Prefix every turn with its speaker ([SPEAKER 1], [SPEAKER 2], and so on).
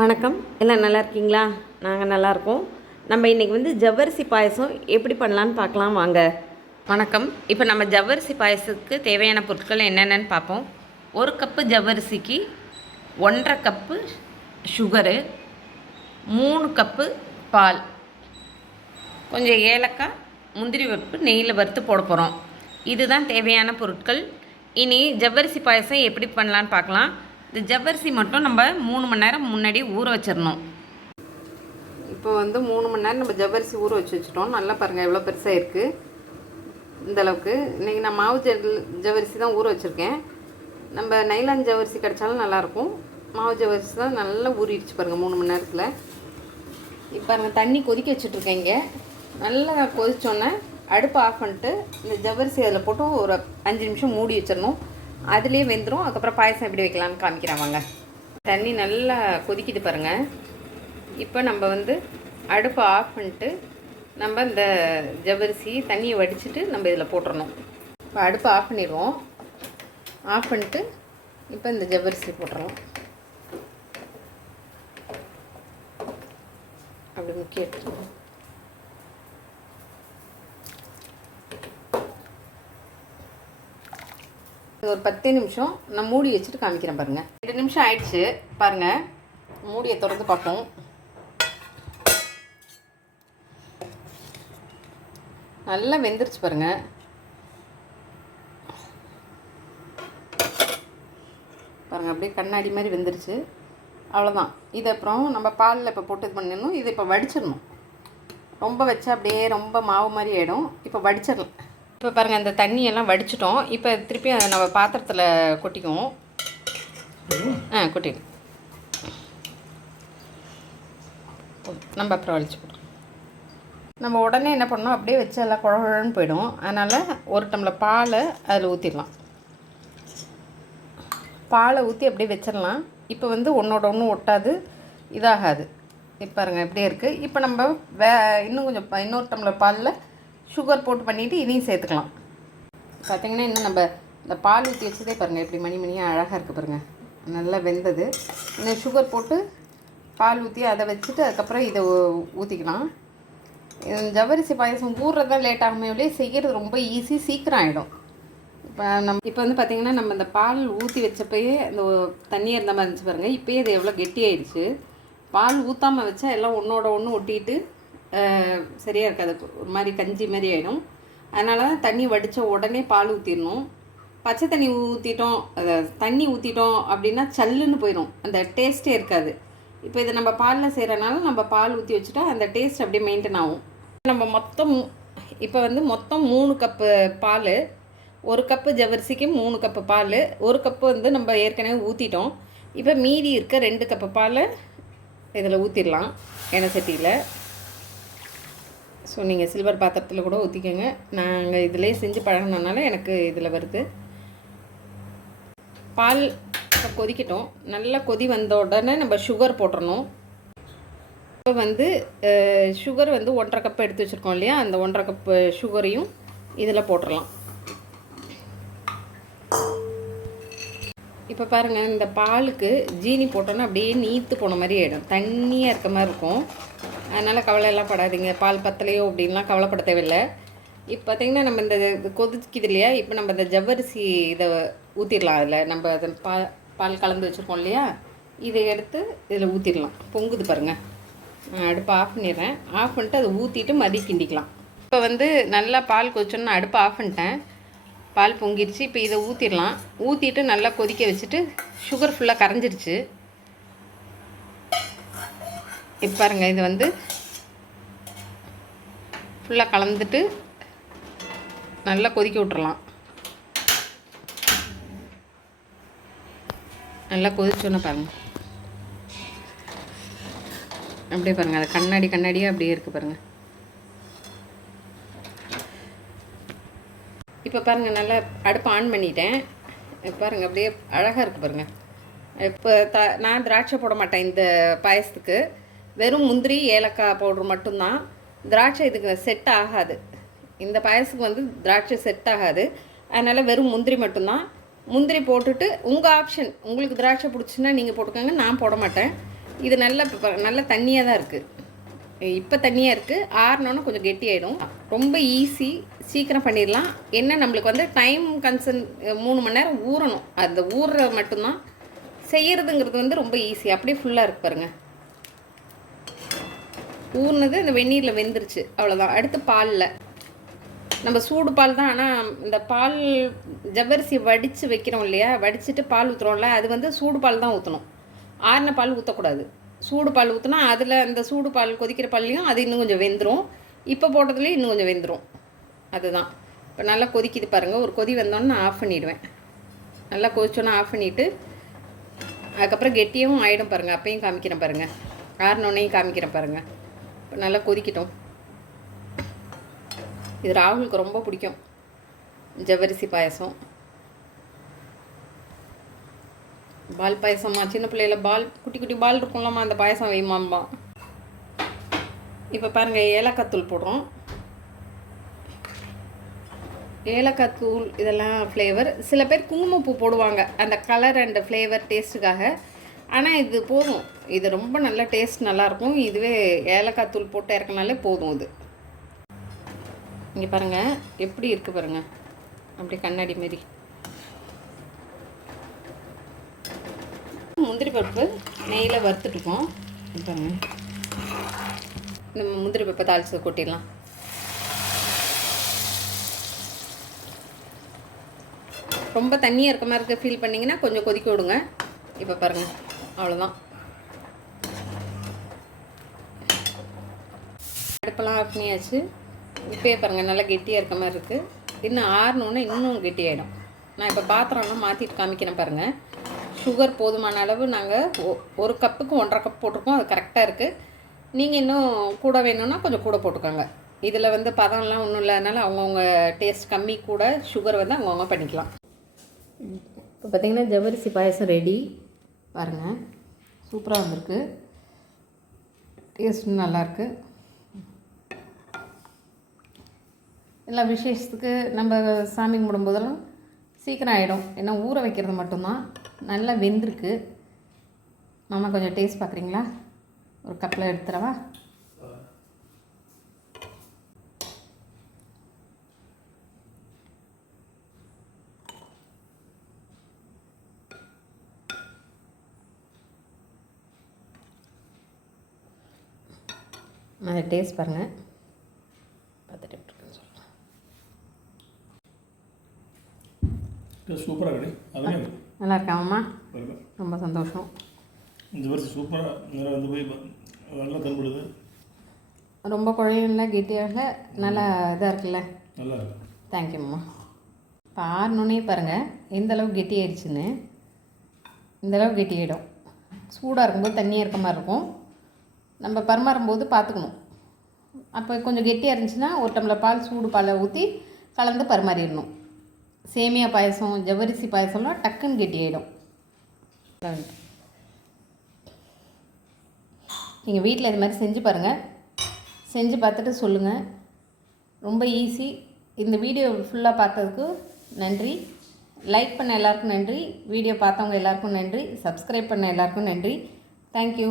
[SPEAKER 1] வணக்கம். எல்லாம் நல்லா இருக்கீங்களா? நாங்கள் நல்லாயிருக்கோம் நம்ம இன்றைக்கி வந்து ஜவ்வரிசி பாயசம் எப்படி பண்ணலான்னு பார்க்கலாம் வாங்க. வணக்கம். இப்போ நம்ம ஜவ்வரிசி பாயசத்துக்கு தேவையான பொருட்கள் என்னென்னு பார்ப்போம். ஒரு கப்பு ஜவ்வரிசிக்கு ஒன்றரை கப்பு சுகரு மூணு கப்பு பால் கொஞ்சம் ஏலக்காய் முந்திரி பருப்பு நெய்யில் வறுத்து போட போகிறோம் இதுதான் தேவையான பொருட்கள். இனி ஜவ்வரிசி பாயசம் எப்படி பண்ணலான்னு பார்க்கலாம். இந்த ஜவ்வரிசி மட்டும் நம்ம மூணு மணி நேரம் முன்னாடி ஊற வச்சிடணும். இப்போ வந்து மூணு மணி நேரம் நம்ம ஜவ்வரிசி ஊற வச்சு வச்சுட்டோம். நல்லா பாருங்கள் எவ்வளோ பெருசாக இருக்குது இந்தளவுக்கு இன்றைக்கி நான் மாவு ஜ ஜவ்வரிசி தான் ஊற வச்சுருக்கேன். நம்ம நைலான் ஜவ்வரிசி கிடச்சாலும் நல்லாயிருக்கும் மாவு ஜவ்வரிசி தான் நல்லா ஊறிடுச்சு பாருங்கள் மூணு மணி நேரத்தில். இப்போ பாருங்கள் தண்ணி கொதிக்க வச்சுட்ருக்கேன் இங்கே. நல்லா கொதித்தோன்னே அடுப்பு ஆஃப் பண்ணிட்டு இந்த ஜவ்வரிசி அதில் போட்டு ஒரு அஞ்சு நிமிஷம் மூடி வச்சிடணும். அதுலேயே வெந்துடும் அதுக்கப்புறம் பாயசம் எப்படி வைக்கலாம்னு காமிக்கிறேன் வாங்க. தண்ணி நல்லா கொதிக்குது பாருங்கள் இப்போ நம்ம வந்து அடுப்பை ஆஃப் பண்ணிட்டு நம்ம இந்த ஜவ்வரிசி தண்ணியை வடிச்சிட்டு நம்ம இதில் போட்டுறணும். இப்போ அடுப்பை ஆஃப் பண்ணிடுவோம் ஆஃப் பண்ணிட்டு இப்போ இந்த ஜவ்வரிசி போட்டுறலாம் அப்படி முக்கிய எடுத்துருவோம் ஒரு பத்து நிமிஷம். நான் மூடி வச்சுட்டு காமிக்கிறேன் பாருங்கள் ரெண்டு நிமிஷம் ஆயிடுச்சு. பாருங்கள் மூடியை திறந்து பார்ப்போம். நல்லா வெந்துருச்சு பாருங்கள் பாருங்கள் அப்படியே கண்ணாடி மாதிரி வெந்துருச்சு. அவ்வளோதான் இது அப்புறம் நம்ம பாலில் இப்போ போட்டு இது பண்ணிடணும் இதை இப்போ வடிச்சிடணும். ரொம்ப வச்சா அப்படியே ரொம்ப மாவு மாதிரி ஆகிடும் இப்போ வடிச்சிடலாம். இப்போ பாருங்கள் இந்த தண்ணியெல்லாம் வடிச்சிட்டோம். இப்போ திருப்பி அதை நம்ம பாத்திரத்தில் கொட்டிக்குவோம். ஆ கொட்டிடு. நம்ம அப்புறம் வலிச்சு போடுறோம் நம்ம உடனே என்ன பண்ணோம் அப்படியே வச்சு எல்லாம் குழகுழன்னு போயிடும். அதனால் ஒரு டம்ளர் பாலை அதில் ஊற்றிடலாம் பாலை ஊற்றி அப்படியே வச்சிடலாம். இப்போ வந்து ஒன்றோட ஒன்றும் ஒட்டாது இதாகாது. இப்போ பாருங்கள் இப்படியே இருக்குது இப்போ நம்ம வே இன்னும் கொஞ்சம் இன்னொரு டம்ளர் பாலில் சுகர் போட்டு பண்ணிவிட்டு இதையும் சேர்த்துக்கலாம். பார்த்திங்கன்னா இன்னும் நம்ம இந்த பால் ஊற்றி வச்சதே பாருங்கள் எப்படி மணி மணியாக அழகாக இருக்குது பாருங்கள் நல்லா வெந்தது. இன்னும் சுகர் போட்டு பால் ஊற்றி அதை வச்சுட்டு அதுக்கப்புறம் இதை ஊற்றிக்கலாம் ஜவரிசி பாயசம் ஊறுறது தான் லேட் ஆகுமே இல்லையே செய்கிறது ரொம்ப ஈஸி சீக்கிரம் ஆகிடும் இப்போ நம்ம இப்போ வந்து பார்த்திங்கன்னா நம்ம இந்த பால் ஊற்றி வச்சப்பயே அந்த தண்ணியாக இருந்த மாதிரி இருந்துச்சு பாருங்கள் இப்போயே இது எவ்வளோ கெட்டியாயிடுச்சு. பால் ஊற்றாமல் வச்சா எல்லாம் ஒன்றோட ஒன்று ஒட்டிட்டு சரியாக இருக்காது. ஒரு மாதிரி கஞ்சி மாதிரி ஆகிடும் அதனால தான் தண்ணி வடித்த உடனே பால் ஊற்றிடணும் பச்சை தண்ணி ஊற்றிட்டோம் தண்ணி ஊற்றிட்டோம் அப்படின்னா சல்லுன்னு போயிடும் அந்த டேஸ்ட்டே இருக்காது. இப்போ இதை நம்ம பாலில் செய்கிறனால நம்ம பால் ஊற்றி வச்சுட்டா அந்த டேஸ்ட் அப்படியே மெயின்டைன் ஆகும். நம்ம மொத்தம் இப்போ வந்து மொத்தம் மூணு கப்பு பால் ஒரு கப்பு ஜவரிசிக்கு மூணு கப்பு பால் ஒரு கப்பு வந்து நம்ம ஏற்கனவே ஊற்றிட்டோம் இப்போ மீதி இருக்க ரெண்டு கப்பு பால் இதில் ஊற்றிடலாம் எண்ணெய் சட்டியில். ஸோ நீங்கள் சில்வர் பாத்திரத்தில் கூட ஊற்றிக்கோங்க நாங்கள் இதிலே செஞ்சு பழகினனால எனக்கு இதில் வருது. பால் இப்போ கொதிக்கட்டும். நல்லா கொதி வந்த உடனே நம்ம சுகர் போட்டுறணும். இப்போ வந்து சுகர் வந்து ஒன்றரை கப் எடுத்து வச்சுருக்கோம் இல்லையா? அந்த ஒன்றரை கப்பு சுகரையும் இதில் போட்டுடலாம் இப்போ பாருங்கள் இந்த பாலுக்கு ஜீனி போட்டோன்னா அப்படியே நீத்து போன மாதிரி ஆகிடும் தண்ணியாக இருக்க மாதிரி இருக்கும். அதனால் கவலையெல்லாம் படாதீங்க. பால் பத்தலையோ அப்படின்லாம் கவலைப்பட தேவையில்லை. இப்போ பார்த்தீங்கன்னா நம்ம இந்த இது கொதிக்குது இல்லையா? இப்போ நம்ம இந்த ஜவ்வரிசி இதை ஊற்றிடலாம் அதில். நம்ம அதை பால் பால் கலந்து வச்சுருக்கோம் இல்லையா? இதை எடுத்து இதில் ஊற்றிடலாம் பொங்குது பாருங்கள் அடுப்பை ஆஃப் பண்ணிடுறேன். ஆஃப் பண்ணிட்டு அதை ஊற்றிட்டு மதி கிண்டிக்கலாம். இப்போ வந்து நல்லா பால் கொதிச்சோன்னு அடுப்பை ஆஃப் பண்ணிட்டேன். பால் பொங்கிருச்சு இப்போ இதை ஊற்றிடலாம் ஊற்றிட்டு நல்லா கொதிக்க வச்சுட்டு சுகர் ஃபுல்லாக கரைஞ்சிருச்சு. இப்போ பாருங்கள் இது வந்து ஃபுல்லாக கலந்துட்டு நல்லா கொதிக்க விட்டுறலாம். நல்லா கொதிச்சோன்னு பாருங்கள் அப்படியே பாருங்கள் அது கண்ணாடி கண்ணாடியாக அப்படியே இருக்குது பாருங்கள் இப்போ பாருங்கள் நல்லா அடுப்பு ஆன் பண்ணிட்டேன். பாருங்கள் அப்படியே அழகாக இருக்குது பாருங்கள் இப்போ த நான் திராட்சை போட மாட்டேன் இந்த பாயசத்துக்கு. வெறும் முந்திரி ஏலக்காய் பவுடர் மட்டும்தான். திராட்சை இதுக்கு செட் ஆகாது. இந்த பாயசத்துக்கு வந்து திராட்சை செட் ஆகாது. அதனால் வெறும் முந்திரி மட்டும்தான். முந்திரி போட்டுட்டு உங்கள் ஆப்ஷன் உங்களுக்கு திராட்சை பிடிச்சுன்னா நீங்கள் போட்டுக்கோங்க நான் போட மாட்டேன். இது நல்ல நல்ல தண்ணியாக தான் இருக்குது இப்போ தண்ணியாக இருக்குது ஆறினோன்னு கொஞ்சம் கெட்டியாயிடும். ரொம்ப ஈஸி சீக்கிரம் பண்ணிடலாம். என்ன நம்மளுக்கு வந்து டைம் கன்சன் மூணு மணி நேரம் ஊறணும். அந்த ஊறுற மட்டும்தான். செய்கிறதுங்கிறது வந்து ரொம்ப ஈஸி அப்படியே ஃபுல்லாக இருக்கு பாருங்கள் ஊறினது இந்த வெந்நீரில் வெந்துருச்சு. அவ்வளோதான் அடுத்து பாலில். நம்ம சூடு பால் தான். ஆனால் இந்த பால் ஜவ்வரிசி வடித்து வைக்கிறோம் இல்லையா? வடிச்சிட்டு பால் ஊற்றுறோம்ல அது வந்து சூடு பால் தான் ஊற்றணும் ஆறின பால் ஊற்றக்கூடாது சூடு பால் ஊற்றினா அதில் அந்த சூடு பால் கொதிக்கிற பால்லையும் அது இன்னும் கொஞ்சம் வெந்துடும் இப்போ போட்டதுலேயும் இன்னும் கொஞ்சம் வெந்துடும் அதுதான். இப்போ நல்லா கொதிக்குது பாருங்கள் ஒரு கொதி வந்தோன்னே நான் ஆஃப் பண்ணிவிடுவேன் நல்லா கொதிச்சோன்னே ஆஃப் பண்ணிவிட்டு அதுக்கப்புறம் கெட்டியும் ஆகிடும் பாருங்கள் அப்பையும் காமிக்கிறேன் பாருங்கள் ஆறினோன்னையும் காமிக்கிறேன் பாருங்கள் இப்போ நல்லா கொதிக்கட்டும். இது ராகுலுக்கு ரொம்ப பிடிக்கும். ஜவ்வரிசி பாயசம். பால் பாயசம்மா சின்ன பிள்ளையில பால் குட்டி குட்டி பால் இருக்கும்லம்மா அந்த பாயசம் வைமாம்பான் இப்போ பாருங்கள் ஏலக்காய் தூள் போடுறோம். ஏலக்காய் தூள் இதெல்லாம் ஃப்ளேவர் சில பேர் குங்குமப்பூ போடுவாங்க அந்த கலர் அண்ட் ஃப்ளேவர் டேஸ்ட்டுக்காக ஆனால் இது போதும். இது ரொம்ப நல்ல டேஸ்ட் நல்லாயிருக்கும் இதுவே ஏலக்காய் தூள் போட்டு இறக்குனாலே போதும் இது. இங்கே பாருங்கள் எப்படி இருக்குது பாருங்கள் அப்படி கண்ணாடி மாரி. முந்திரி பருப்பு நெய்யில் வறுத்துட்டுருக்கோம் பாருங்கள் நம்ம முந்திரி பருப்பை தாளித்து கொட்டிடலாம். ரொம்ப தண்ணியாக இருக்க மாதிரி இருக்க ஃபீல் பண்ணிங்கன்னா கொஞ்சம் கொதிக்க விடுங்க. இப்போ பாருங்கள் அவ்வளோதான் அடுப்பெல்லாம் ஆஃப் பண்ணியாச்சு. இப்போயே பாருங்கள் நல்லா கெட்டியாக இருக்க மாதிரி இருக்குது இன்னும் ஆறணுன்னு இன்னும் கெட்டியாயிடும். நான் இப்போ பாத்திரம்லாம் மாற்றிட்டு காமிக்கிறேன் பாருங்கள் சுகர் போதுமான அளவு நாங்கள் ஒரு கப்புக்கு ஒன்றரை கப் போட்டிருக்கோம். அது கரெக்டாக இருக்குது நீங்கள் இன்னும் கூட வேணும்னா கொஞ்சம் கூட போட்டுக்கோங்க. இதில் வந்து பதம்லாம் ஒன்றும் இல்லாதனால அவங்கவுங்க டேஸ்ட் கம்மி கூட சுகர் வந்து அவங்கவுங்க பண்ணிக்கலாம். இப்போ பார்த்திங்கன்னா ஜவ்வரிசி பாயசம் ரெடி பாருங்கள் சூப்பராக வந்திருக்கு. டேஸ்ட்டும் நல்லாயிருக்கு எல்லா விசேஷத்துக்கு நம்ம சாமி கும்பிடும்போதெல்லாம் சீக்கிரம் ஆகிடும் ஏன்னா ஊற வைக்கிறது மட்டும்தான். நல்லா வெந்திருக்கு. மாமா கொஞ்சம் டேஸ்ட் பார்க்குறீங்களா ஒரு கப்பில் எடுத்துறவா அதை டேஸ்ட் பாருங்கள் பார்த்துட்டு எப்படி சொல்லுங்கள்
[SPEAKER 2] சூப்பராக
[SPEAKER 1] நல்லா இருக்காமம்மா ரொம்ப சந்தோஷம்.
[SPEAKER 2] இந்த வருஷம் சூப்பராக நேரம் வந்து போய் நல்லா தென்படுது
[SPEAKER 1] ரொம்ப குழையும் இல்லை கெட்டியாக நல்லா இதாக இருக்குல்ல?
[SPEAKER 2] நல்லா இருக்கு.
[SPEAKER 1] தேங்க்யூம்மா இப்போ ஆறுனோடனே பாருங்கள் எந்த அளவுக்கு கெட்டி ஆயிடுச்சுன்னு இந்த அளவுக்கு கெட்டி ஆகிடும் சூடாக இருக்கும்போது தண்ணியாக இருக்க மாதிரி இருக்கும். நம்ம பரிமாறும்போது பார்த்துக்கணும் அப்போ கொஞ்சம் கெட்டியாக இருந்துச்சுன்னா ஒரு டம்ளர் பால் சூடு பாலை ஊற்றி கலந்து பரிமாறிடணும். சேமியா பாயசம் ஜவ்வரிசி பாயசம்லாம் டக்குன்னு கெட்டி ஆகிடும் நீங்கள் வீட்டில் இது மாதிரி செஞ்சு பாருங்கள் செஞ்சு பார்த்துட்டு சொல்லுங்கள் ரொம்ப ஈஸி இந்த வீடியோ ஃபுல்லாக பார்த்ததுக்கு நன்றி. லைக் பண்ண எல்லாருக்கும் நன்றி. வீடியோ பார்த்தவங்க எல்லாருக்கும் நன்றி. சப்ஸ்கிரைப் பண்ண எல்லாருக்கும் நன்றி. தேங்க்யூ